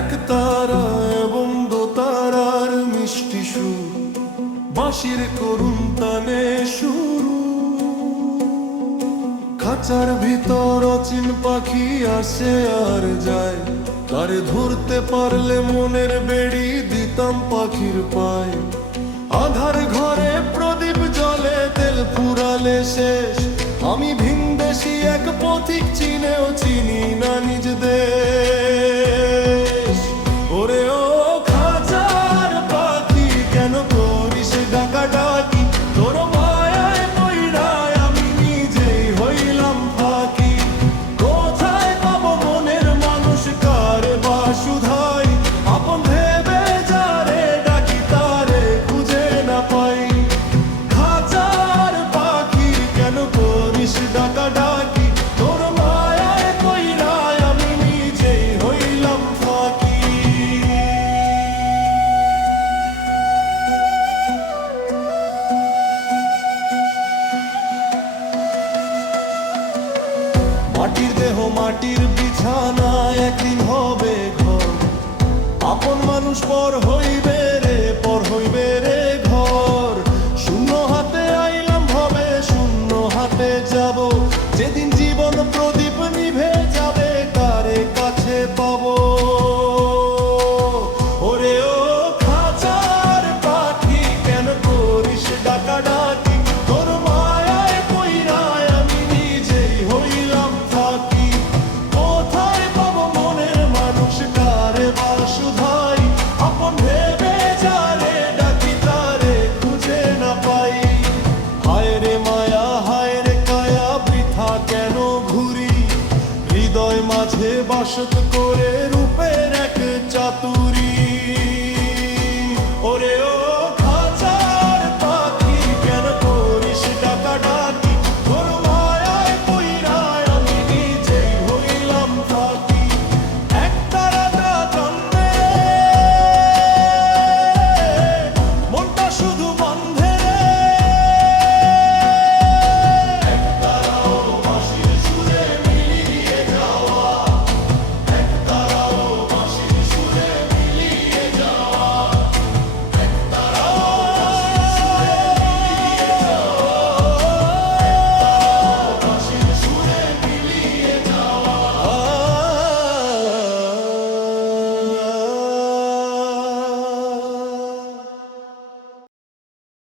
এক তারা এবং দোতারার মিষ্টি সুর। বাঁশির করুন তানে শুরু খাঁচার ভিতর অচিন পাখি আসে আর যায়। তার ধরতে পারলে মনের বেড়ি দিতাম পাখির পায়। আধার ঘরে প্রদীপ জলে তেল পুরালে শেষ। আমি ভিন দেশি এক পথিক, চিনেও চিনি না নিজদের মাটির বিছানা একদিন হবে ঘর। আপন মানুষ পর হইবে রে, পর হইবে রে ঘর। শূন্য হাতে আইলাম হবে, শূন্য হাতে যাব। যেদিন জীবন প্রদীপ বসত করে রূপের এক চাতুরি।